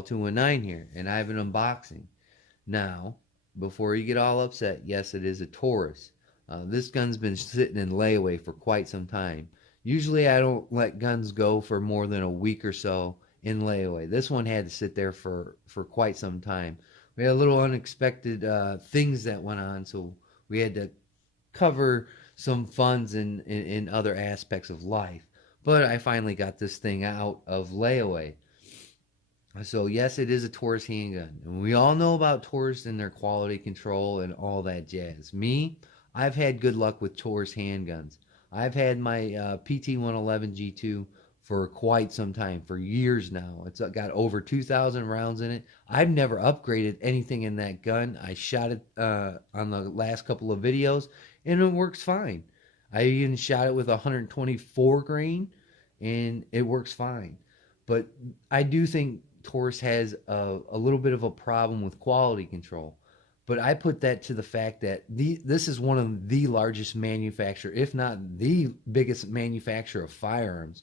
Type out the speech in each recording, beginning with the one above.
All 219 here, and I have an unboxing. Now, before you get all upset, yes, it is a Taurus. This gun's been sitting in layaway for quite some time. Usually I don't let guns go for more than a week or so in layaway. This one had to sit there for quite some time. We had a little unexpected things that went on, so we had to cover some funds in other aspects of life. But I finally got this thing out of layaway. So yes, it is a Taurus handgun, and we all know about Taurus and their quality control and all that jazz. Me, I've had good luck with Taurus handguns. I've had my PT-111 G2 for quite some time, for years now. It's got over 2,000 rounds in it. I've never upgraded anything in that gun. I shot it on the last couple of videos, and it works fine. I even shot it with 124 grain, and it works fine. But I do think Taurus has a little bit of a problem with quality control. But I put that to the fact that this is one of the largest manufacturer, if not the biggest manufacturer of firearms.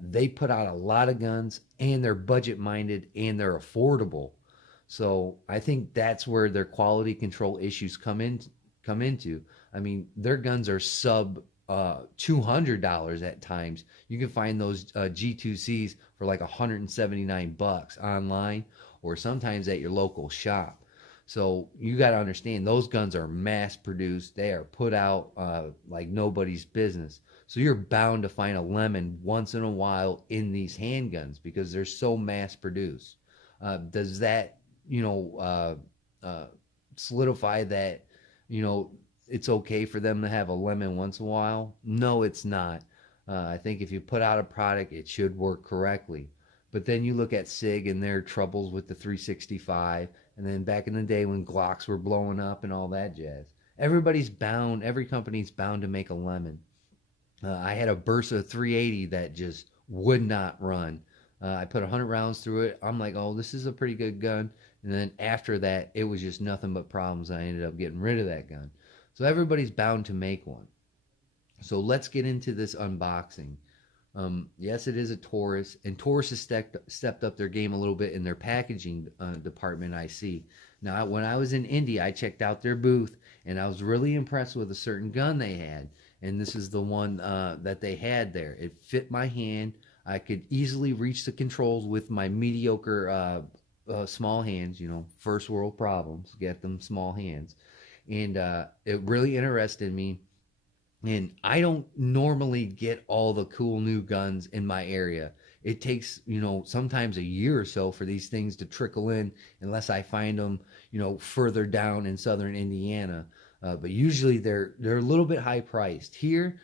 They put out a lot of guns, and they're budget minded, and they're affordable. So I think that's where their quality control issues come into. I mean, their guns are sub $200 at times. You can find those G2Cs for like $179 online, or sometimes at your local shop. So you got to understand, those guns are mass produced. They are put out like nobody's business. So you're bound to find a lemon once in a while in these handguns because they're so mass produced. Does that, solidify that, it's okay for them to have a lemon once in a while? No, it's not. I think if you put out a product, it should work correctly. But then you look at SIG and their troubles with the 365, and then back in the day when Glocks were blowing up and all that jazz. Every company's bound to make a lemon. I had a Bursa 380 that just would not run. I put 100 rounds through it. I'm like, oh, this is a pretty good gun. And then after that, it was just nothing but problems. I ended up getting rid of that gun. So everybody's bound to make one. So let's get into this unboxing. Yes, it is a Taurus, and Taurus has stepped up their game a little bit in their packaging department, I see. Now, when I was in India, I checked out their booth, and I was really impressed with a certain gun they had. And this is the one that they had there. It fit my hand. I could easily reach the controls with my mediocre small hands, first world problems, get them small hands. And it really interested me. And I don't normally get all the cool new guns in my area. It takes, sometimes a year or so for these things to trickle in unless I find them, further down in southern Indiana. But usually they're a little bit high priced. Here,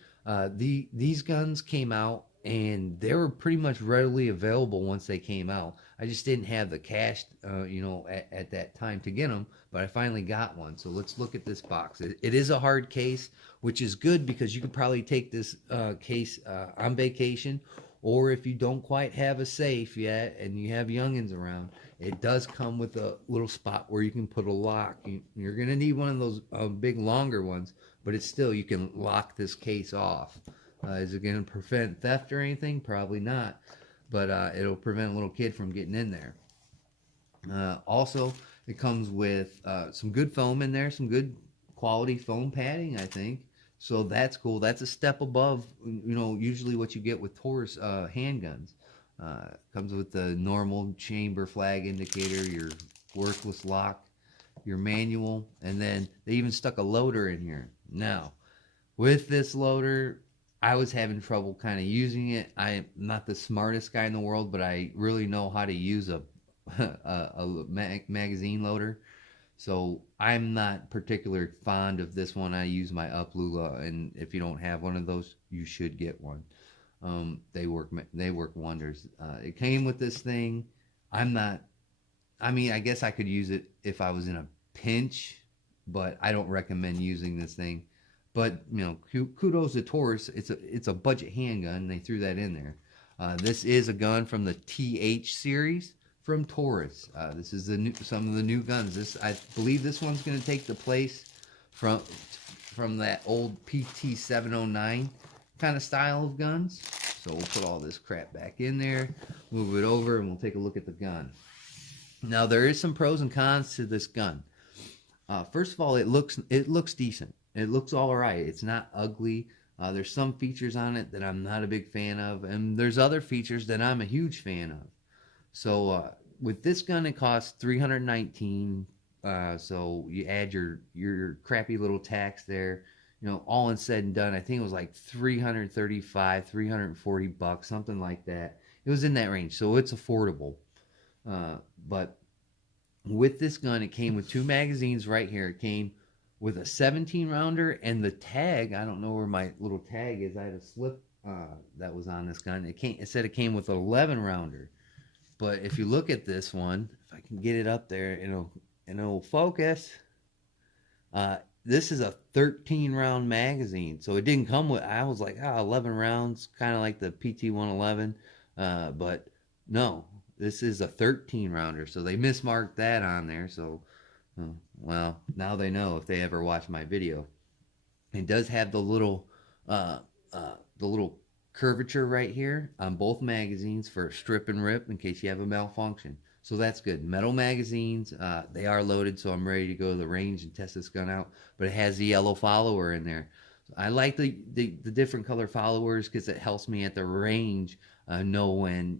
these guns came out and they were pretty much readily available once they came out. I just didn't have the cash, at that time to get them, but I finally got one. So let's look at this box. It is a hard case, which is good because you could probably take this case on vacation, or if you don't quite have a safe yet and you have youngins around, it does come with a little spot where you can put a lock. You're going to need one of those big longer ones, but it's still, you can lock this case off. Is it going to prevent theft or anything? Probably not, but it'll prevent a little kid from getting in there. Also, it comes with some good foam in there, some good quality foam padding, I think. So that's cool. That's a step above, usually what you get with Taurus handguns. Comes with the normal chamber flag indicator, your worthless lock, your manual, and then they even stuck a loader in here. Now, with this loader, I was having trouble kind of using it. I'm not the smartest guy in the world, but I really know how to use a magazine loader. So I'm not particularly fond of this one. I use my Uplula, and if you don't have one of those, you should get one. They work wonders. It came with this thing. I guess I could use it if I was in a pinch, but I don't recommend using this thing. But kudos to Taurus. It's a budget handgun. They threw that in there. This is a gun from the TH series from Taurus. This is some of the new guns. I believe this one's going to take the place from that old PT-709 kind of style of guns. So we'll put all this crap back in there, move it over, and we'll take a look at the gun. Now there is some pros and cons to this gun. First of all, it looks decent. It looks all right. It's not ugly. There's some features on it that I'm not a big fan of, and there's other features that I'm a huge fan of. So with this gun, it costs 319. So you add your crappy little tax there. You know, all in said and done, I think it was like 335, 340 bucks, something like that. It was in that range, so it's affordable. But with this gun, it came with two magazines right here. It came with a 17 rounder, and the tag, I don't know where my little tag is. I had a slip that was on this gun. It said it came with an 11 rounder. But if you look at this one, if I can get it up there, it'll focus. This is a 13 round magazine, so it didn't come with. I was like, 11 rounds, kind of like the PT-111, but no, this is a 13 rounder. So they mismarked that on there. So, well, now they know if they ever watch my video. It does have the little curvature right here on both magazines for strip and rip in case you have a malfunction. So that's good. Metal magazines, they are loaded, so I'm ready to go to the range and test this gun out. But it has the yellow follower in there. I like the different color followers because it helps me at the range know when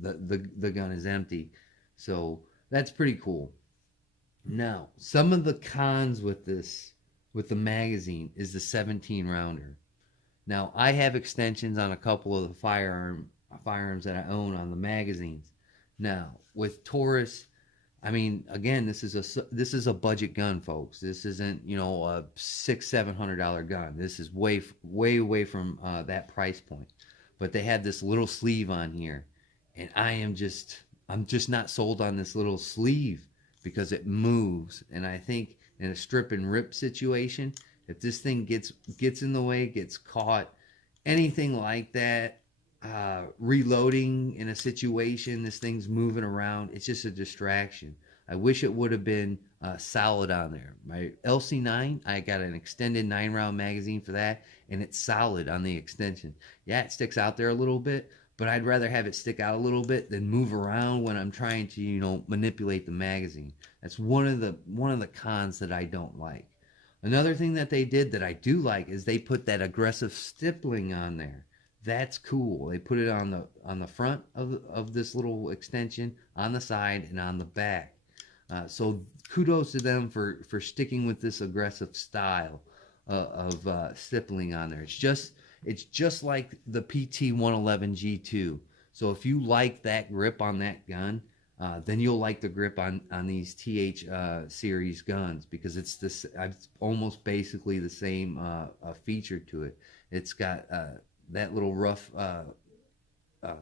the gun is empty. So that's pretty cool. Now, some of the cons with the magazine is the 17 rounder. Now, I have extensions on a couple of the firearms that I own on the magazines. Now, with Taurus, I mean, again, this is a budget gun, folks. This isn't, a $600-700 gun. This is way away from that price point. But they had this little sleeve on here, and I'm just not sold on this little sleeve because it moves. And I think in a strip and rip situation, if this thing gets in the way, gets caught, anything like that, reloading in a situation, this thing's moving around, it's just a distraction. I wish it would have been solid on there. My LC9, I got an extended 9-round magazine for that, and it's solid on the extension. Yeah, it sticks out there a little bit, but I'd rather have it stick out a little bit than move around when I'm trying to, manipulate the magazine. That's one of the cons that I don't like. Another thing that they did that I do like is they put that aggressive stippling on there. That's cool. They put it on the front of this little extension, on the side, and on the back. So kudos to them for sticking with this aggressive style of stippling on there. It's just like the PT-111 G2. So if you like that grip on that gun, then you'll like the grip on these TH series guns because it's almost basically the same feature to it. It's got that little rough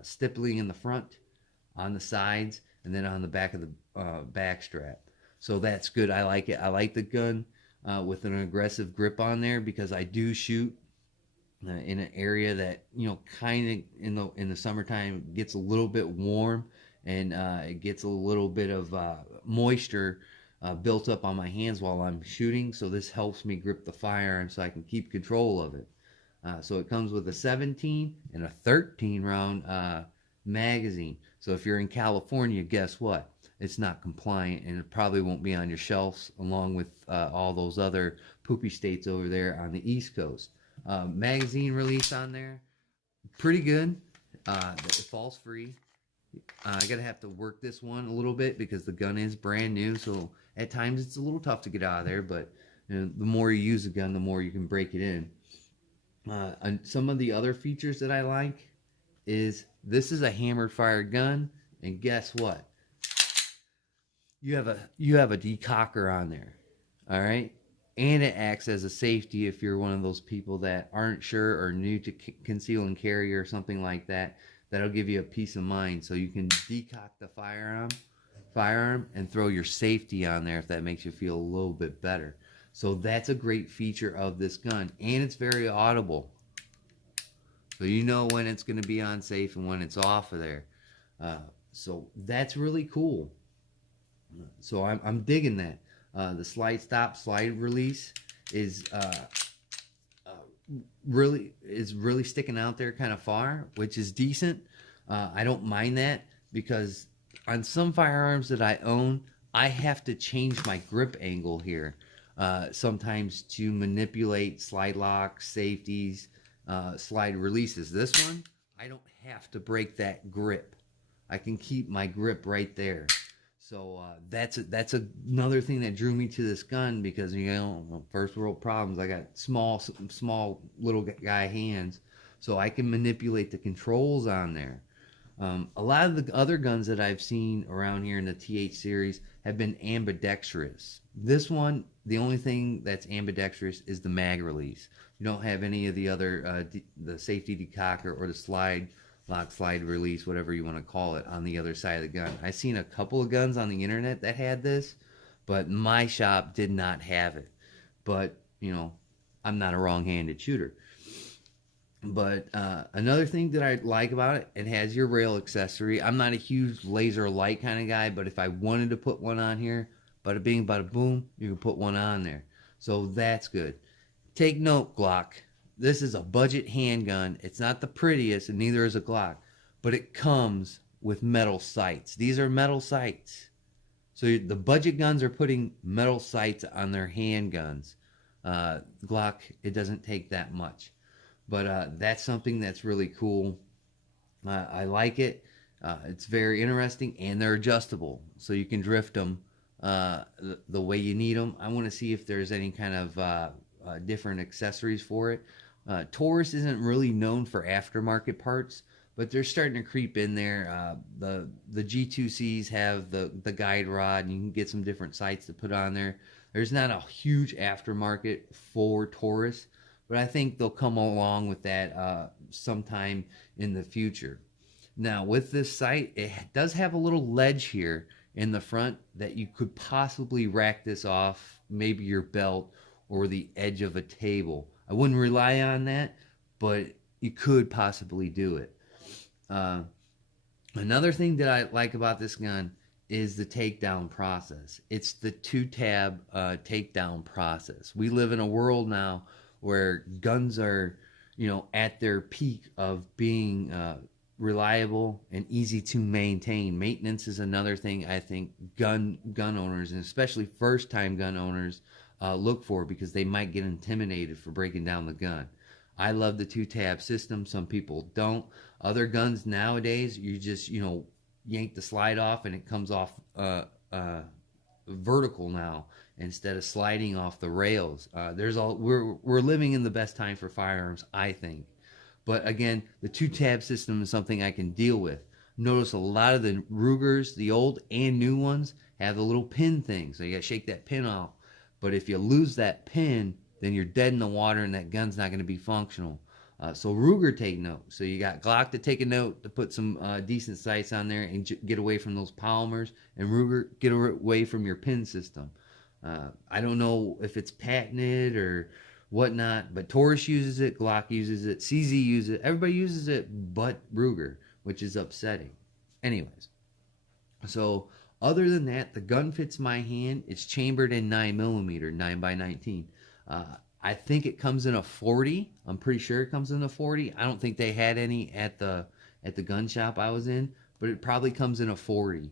stippling in the front, on the sides, and then on the back of the back strap. So that's good. I like it. I like the gun with an aggressive grip on there because I do shoot in an area that kind of in the summertime gets a little bit warm, and it gets a little bit of moisture built up on my hands while I'm shooting. So this helps me grip the firearm so I can keep control of it. So it comes with a 17 and a 13 round magazine. So if you're in California, guess what? It's not compliant, and it probably won't be on your shelves along with all those other poopy states over there on the East Coast. Magazine release on there, pretty good. It falls free. I gotta have to work this one a little bit because the gun is brand new, so at times it's a little tough to get out of there, but the more you use the gun, the more you can break it in. And some of the other features that I like is this is a hammered fire gun, and guess what? You have a decocker on there, all right, and it acts as a safety if you're one of those people that aren't sure or new to conceal and carry or something like that. That'll give you a peace of mind, so you can decock the firearm and throw your safety on there if that makes you feel a little bit better. So that's a great feature of this gun, and it's very audible. So you know when it's going to be on safe and when it's off of there. So that's really cool. So I'm digging that. The slide stop, slide release is really sticking out there kind of far, which is decent. I don't mind that because On some firearms that I own, I have to change my grip angle here sometimes to manipulate slide locks, safeties, slide releases. This one, I don't have to break that grip. I can keep my grip right there. So that's another thing that drew me to this gun, because you know, first world problems. I got small little guy hands, so I can manipulate the controls on there. A lot of the other guns that I've seen around here in the TH series have been ambidextrous. This one, the only thing that's ambidextrous is the mag release. You don't have any of the other, the safety decocker or the slide lock, slide release, whatever you want to call it, on the other side of the gun. I've seen a couple of guns on the internet that had this, but my shop did not have it. But, you know, I'm not a wrong-handed shooter. But another thing that I like about it, it has your rail accessory. I'm not a huge laser light kind of guy, but if I wanted to put one on here, bada bing, bada boom, you can put one on there. So that's good. Take note, Glock. This is a budget handgun. It's not the prettiest, and neither is a Glock, but it comes with metal sights. These are metal sights. So the budget guns are putting metal sights on their handguns. Glock, it doesn't take that much. But that's something that's really cool. I like it. It's very interesting, and they're adjustable, so you can drift them the way you need them. I want to see if there's any kind of different accessories for it. Taurus isn't really known for aftermarket parts, but they're starting to creep in there. The G2Cs have the guide rod, and you can get some different sights to put on there. There's not a huge aftermarket for Taurus, but I think they'll come along with that sometime in the future. Now, with this sight, it does have a little ledge here in the front that you could possibly rack this off, maybe your belt or the edge of a table. I wouldn't rely on that, but you could possibly do it. Another thing that I like about this gun is the takedown process. It's the 2-tab takedown process. We live in a world now where guns are, you know, at their peak of being reliable and easy to maintain. Maintenance is another thing I think gun owners, and especially first-time gun owners, look for, because they might get intimidated for breaking down the gun. I love the 2-tab system. Some people don't. Other guns nowadays, you just, you know, yank the slide off and it comes off vertical now instead of sliding off the rails. We're living in the best time for firearms, I think. But again, the 2-tab system is something I can deal with. Notice a lot of the Rugers, the old and new ones, have the little pin thing, so you gotta shake that pin off. But if you lose that pin, then you're dead in the water and that gun's not gonna be functional. So Ruger, take note. So you got Glock to take a note, to put some decent sights on there and get away from those Palmers, and Ruger, get away from your pin system. I don't know if it's patented or whatnot, but Taurus uses it, Glock uses it, CZ uses it, everybody uses it but Ruger, which is upsetting. Anyways, so other than that, the gun fits my hand. It's chambered in 9mm, 9x19. I think it comes in a 40. I'm pretty sure it comes in a 40. I don't think they had any at the gun shop I was in, but it probably comes in a 40.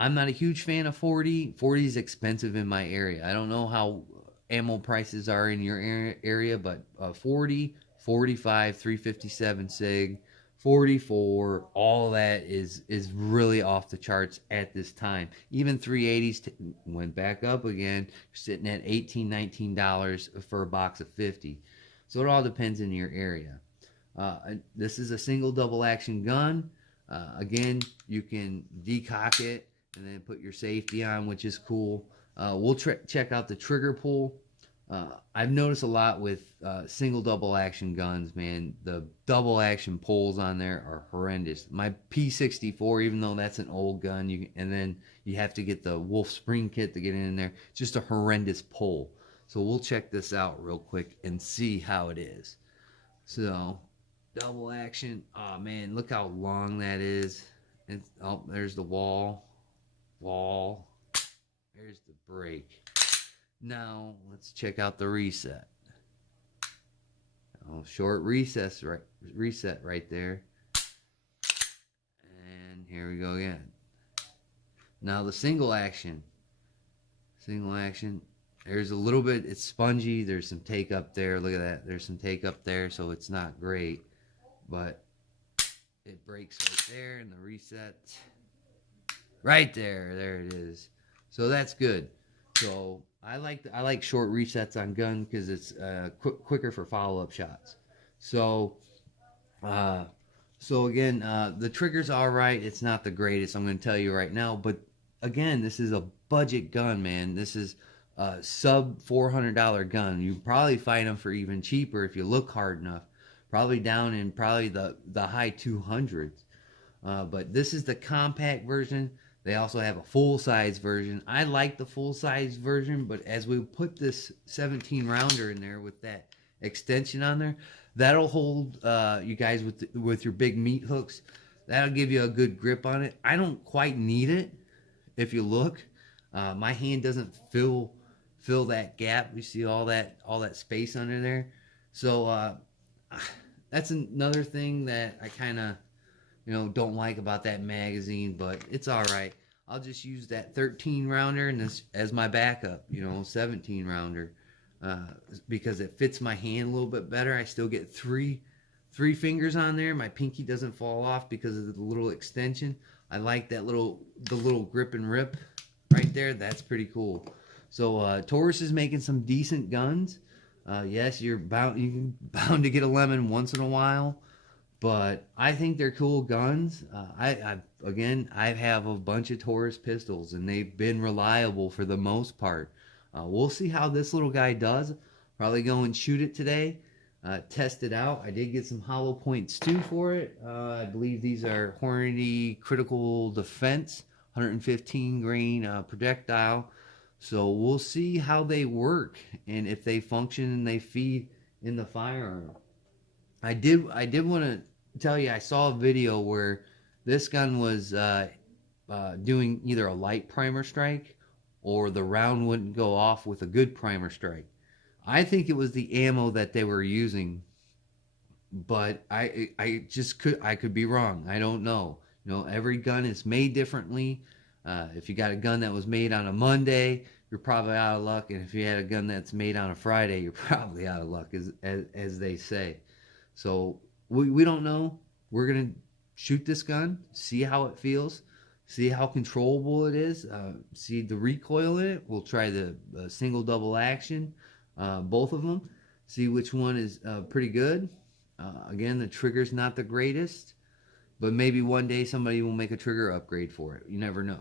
I'm not a huge fan of 40. 40 is expensive in my area. I don't know how ammo prices are in your area, but 40, 45, 357 SIG, 44, all that is really off the charts at this time. Even 380s went back up again, sitting at $18, $19 for a box of 50. So it all depends in your area. This is a single double action gun. Again, you can decock it and then put your safety on, which is cool. We'll check out the trigger pull. I've noticed a lot with single double action guns, man. The double action pulls on there are horrendous. My P64, even though that's an old gun, and then you have to get the Wolf spring kit to get in there. It's just a horrendous pull. So we'll check this out real quick and see how it is. So double action. Oh man, look how long that is. Oh, there's the wall. There's the break. Now let's check out the reset. Oh, short reset right there. And here we go again. Now the single action, there's a little bit, it's spongy. There's some take up there. Look at that. There's some take up there, so it's not great, but it breaks right there, and the reset right there. There it is. So that's good. So I like short resets on gun because it's quicker for follow-up shots. So again, the trigger's all right. It's not the greatest, I'm going to tell you right now, but again, this is a budget gun, man. This is a sub $400 gun. You probably find them for even cheaper if you look hard enough. Probably down in probably the high 200s. But this is the compact version. They also have a full-size version. I like the full-size version, but as we put this 17 rounder in there with that extension on there, that'll hold you guys with your big meat hooks. That'll give you a good grip on it. I don't quite need it. If you look, my hand doesn't fill that gap. You see all that space under there. So that's another thing that I kind of don't like about that magazine, but it's all right. I'll just use that 13 rounder and this as my backup, 17 rounder, because it fits my hand a little bit better. I still get three fingers on there. My pinky doesn't fall off because of the little extension. I like that the little grip and rip right there. That's pretty cool. So Taurus is making some decent guns. Yes, you're bound to get a lemon once in a while, but I think they're cool guns. I have a bunch of Taurus pistols, and they've been reliable for the most part. We'll see how this little guy does. Probably go and shoot it today, test it out. I did get some hollow points too for it. I believe these are Hornady Critical Defense 115 grain projectile. So we'll see how they work and if they function and they feed in the firearm. I did want to tell you, I saw a video where this gun was doing either a light primer strike or the round wouldn't go off with a good primer strike. I think it was the ammo that they were using, but I could be wrong. I don't know. Every gun is made differently. If you got a gun that was made on a Monday, you're probably out of luck, and if you had a gun that's made on a Friday, you're probably out of luck, as they say. So we don't know. We're gonna shoot this gun, see how it feels, see how controllable it is, see the recoil in it. We'll try the single double action, both of them, see which one is pretty good. Again, the trigger's not the greatest, but maybe one day somebody will make a trigger upgrade for it. You never know.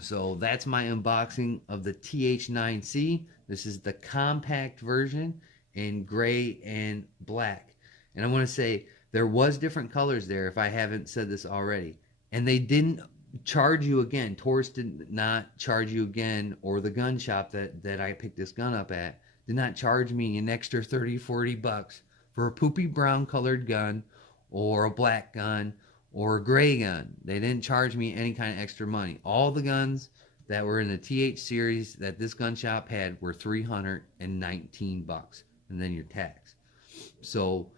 So that's my unboxing of the TH9C. This is the compact version in gray and black. And I want to say there was different colors there if I haven't said this already. And they didn't charge you again. Taurus did not charge you again, or the gun shop that I picked this gun up at did not charge me an extra 30, 40 bucks for a poopy brown colored gun or a black gun or a gray gun. They didn't charge me any kind of extra money. All the guns that were in the TH series that this gun shop had were $319 bucks, and then your tax. So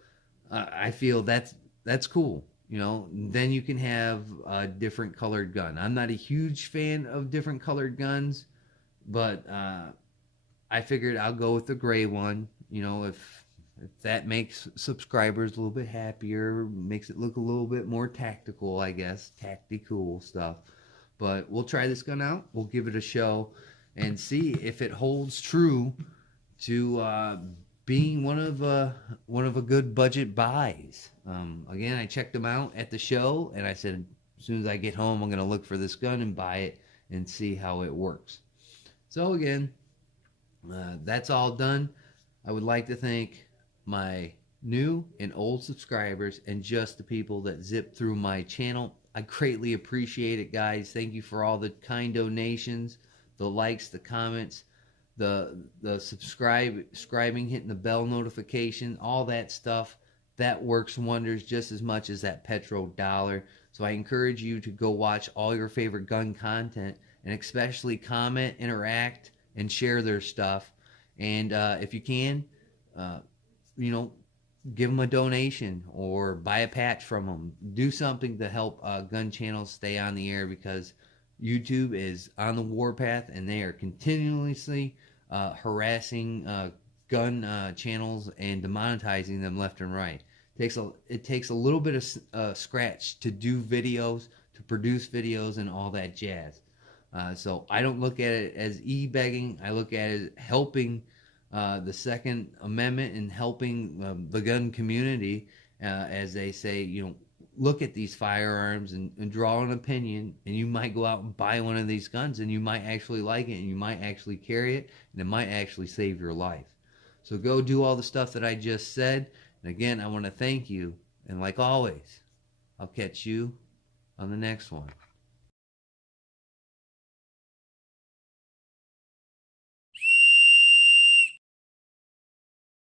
I feel that's cool. Then you can have a different colored gun. I'm not a huge fan of different colored guns, but I figured I'll go with the gray one. If that makes subscribers a little bit happier, makes it look a little bit more tactical, I guess, tactical stuff. But we'll try this gun out. We'll give it a show and see if it holds true to being one of a good budget buys. Again, I checked them out at the show, and I said, as soon as I get home, I'm going to look for this gun and buy it and see how it works. So again, that's all done. I would like to thank my new and old subscribers and just the people that zip through my channel. I greatly appreciate it, guys. Thank you for all the kind donations, the likes, the comments, the subscribing, hitting the bell notification, all that stuff. That works wonders just as much as that $1. So I encourage you to go watch all your favorite gun content, and especially comment, interact, and share their stuff. And if you can, give them a donation or buy a patch from them. Do something to help gun channels stay on the air, because YouTube is on the warpath, and they are continuously harassing gun channels and demonetizing them left and right. It takes a little bit of scratch to do videos, to produce videos, and all that jazz. So I don't look at it as e-begging. I look at it as helping the Second Amendment and helping the gun community, as they say, look at these firearms and draw an opinion, and you might go out and buy one of these guns, and you might actually like it, and you might actually carry it, and it might actually save your life. So go do all the stuff that I just said. And again, I want to thank you, and like always, I'll catch you on the next one.